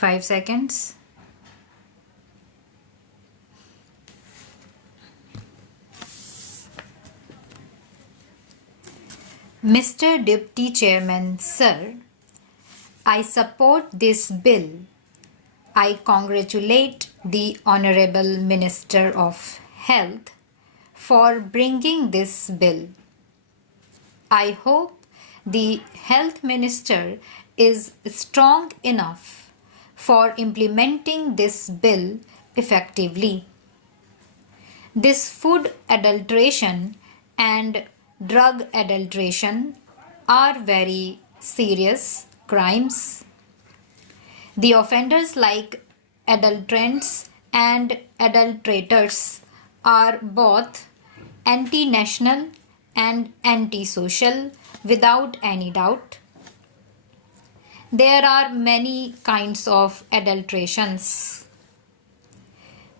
5 seconds. Mr. Deputy Chairman, Sir, I support this bill. I congratulate the Honorable Minister of Health for bringing this bill. I hope the Health Minister is strong enough for implementing this bill effectively. This food adulteration and drug adulteration are very serious crimes. The offenders like adulterants and adulterators are both anti-national and anti-social without any doubt. There are many kinds of adulterations.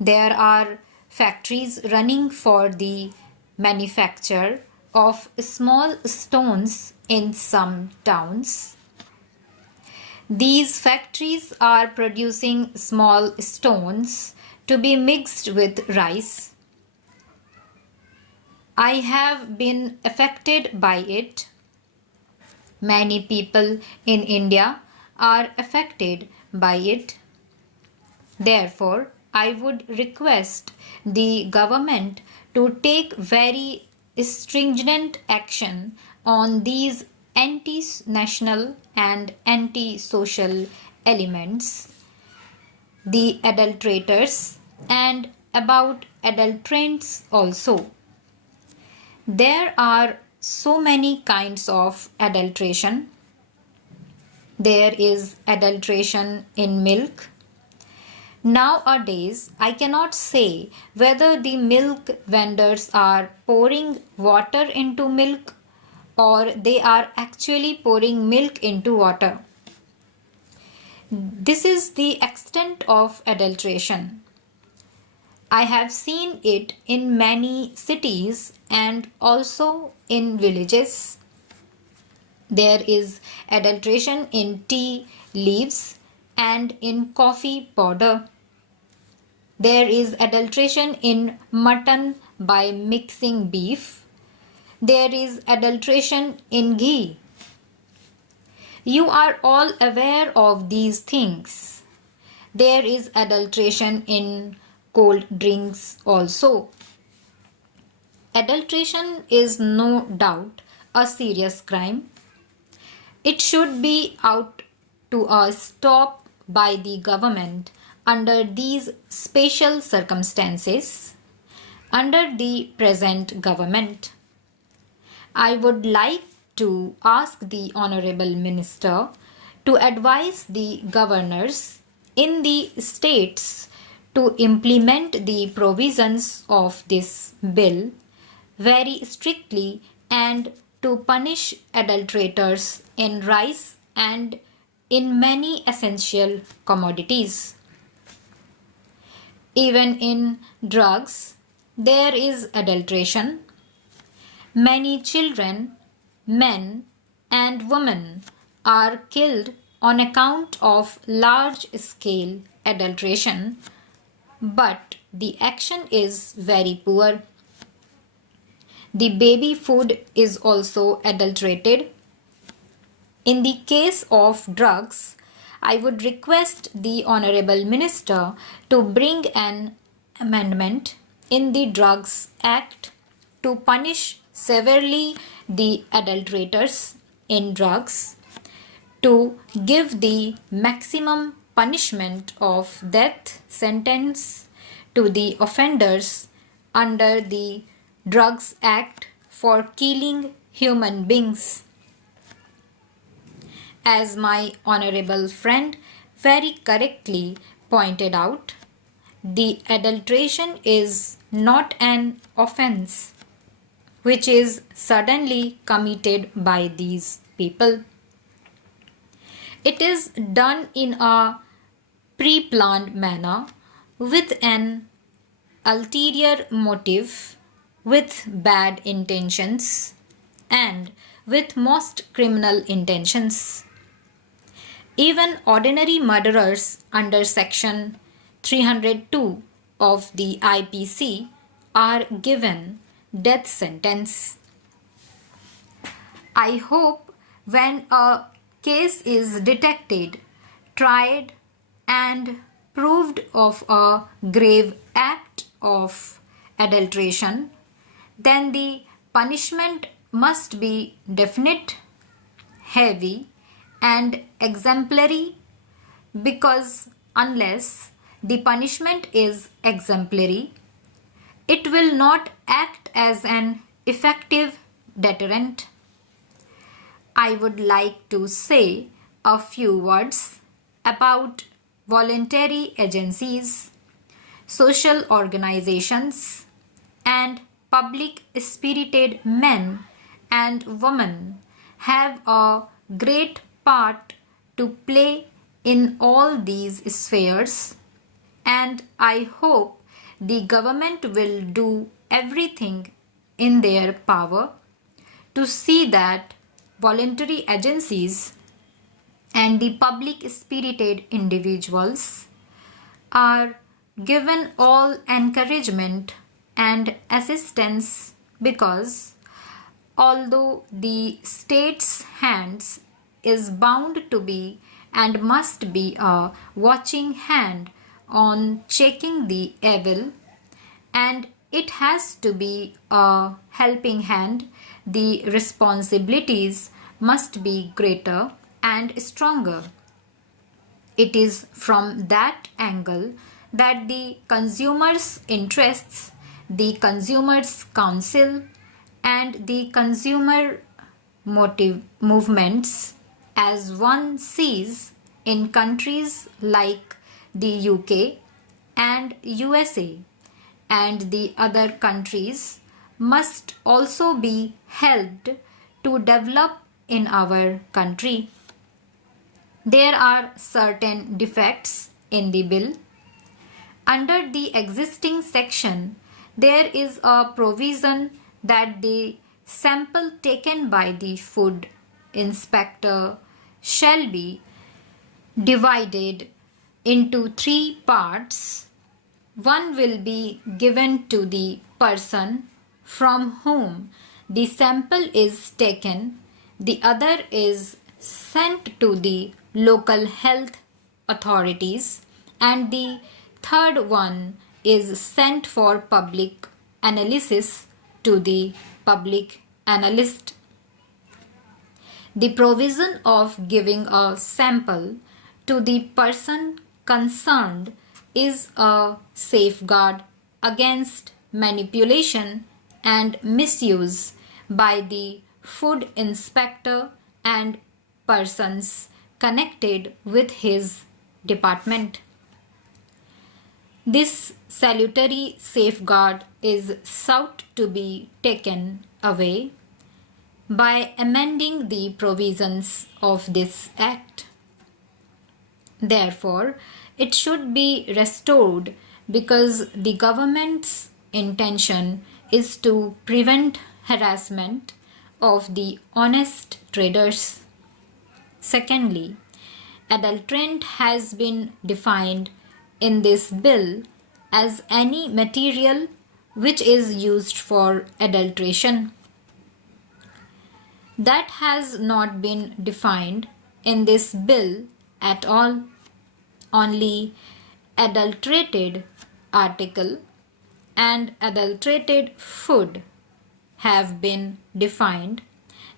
There are factories running for the manufacture of small stones in some towns. These factories are producing small stones to be mixed with rice. I have been affected by it. Many people in India are affected by it. Therefore, I would request the government to take very stringent action on these anti-national and anti-social elements, the adulterators, and about adulterants also. There are so many kinds of adulteration. There is adulteration in milk. Nowadays, I cannot say whether the milk vendors are pouring water into milk or they are actually pouring milk into water. This is the extent of adulteration. I have seen it in many cities and also in villages. There is adulteration in tea leaves and in coffee powder. There is adulteration in mutton by mixing beef. There is adulteration in ghee. You are all aware of these things. There is adulteration in cold drinks also. Adulteration is no doubt a serious crime. It should be out to a stop by the government under these special circumstances, under the present government. I would like to ask the Honorable Minister to advise the governors in the states to implement the provisions of this bill very strictly and to punish adulterators in rice and in many essential commodities. Even in drugs, there is adulteration. Many children, men, and women are killed on account of large-scale adulteration, but the action is very poor. The baby food is also adulterated. In the case of drugs, I would request the Honorable Minister to bring an amendment in the Drugs Act to punish severely the adulterators in drugs, to give the maximum punishment of death sentence to the offenders under the Drugs Act for killing human beings. As my honorable friend very correctly pointed out, the adulteration is not an offense which is suddenly committed by these people. It is done in a pre-planned manner with an ulterior motive, with bad intentions and with most criminal intentions. Even ordinary murderers under Section 302 of the IPC are given death sentence. I hope when a case is detected, tried, and proved of a grave act of adulteration, then the punishment must be definite, heavy, and exemplary, because unless the punishment is exemplary, it will not act as an effective deterrent. I would like to say a few words about voluntary agencies, social organizations, and public spirited men and women have a great part to play in all these spheres, and I hope the government will do everything in their power to see that voluntary agencies and the public spirited individuals are given all encouragement and assistance, because although the state's hands is bound to be and must be a watching hand on checking the evil, and it has to be a helping hand, the responsibilities must be greater and stronger. It is from that angle that the consumers' interests, the consumers' council, and the consumer movements, as one sees in countries like the UK and USA and the other countries, must also be helped to develop in our country. There are certain defects in the bill. Under the existing section, there is a provision that the sample taken by the food inspector shall be divided into 3 parts. One will be given to the person from whom the sample is taken, the other is sent to the local health authorities, and the third one is sent for public analysis to the public analyst. The provision of giving a sample to the person concerned is a safeguard against manipulation and misuse by the food inspector and persons connected with his department. This salutary safeguard is sought to be taken away by amending the provisions of this Act. Therefore, it should be restored because the government's intention is to prevent harassment of the honest traders. Secondly, adulterant has been defined in this bill as any material which is used for adulteration. That has not been defined in this bill at all. Only adulterated article and adulterated food have been defined,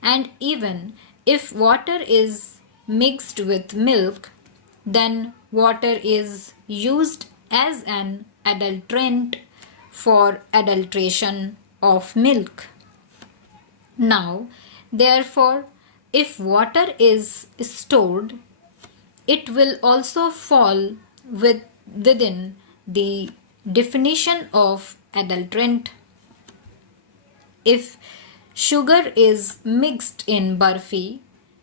and even if water is mixed with milk, then water is used as an adulterant for adulteration of milk. Now, therefore, if water is stored, it will also fall within the definition of adulterant. If sugar is mixed in barfi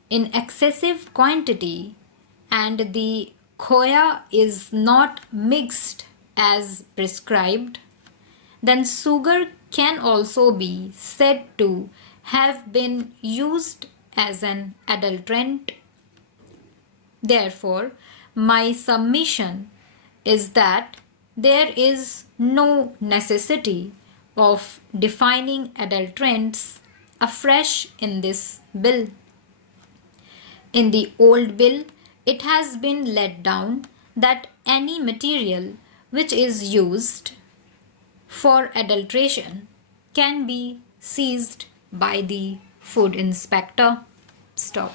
in excessive quantity and the khoya is not mixed as prescribed, then sugar can also be said to have been used as an adulterant. Therefore, my submission is that there is no necessity of defining adulterants afresh in this bill. In the old bill, it has been laid down that any material which is used for adulteration can be seized by the food inspector. Stop.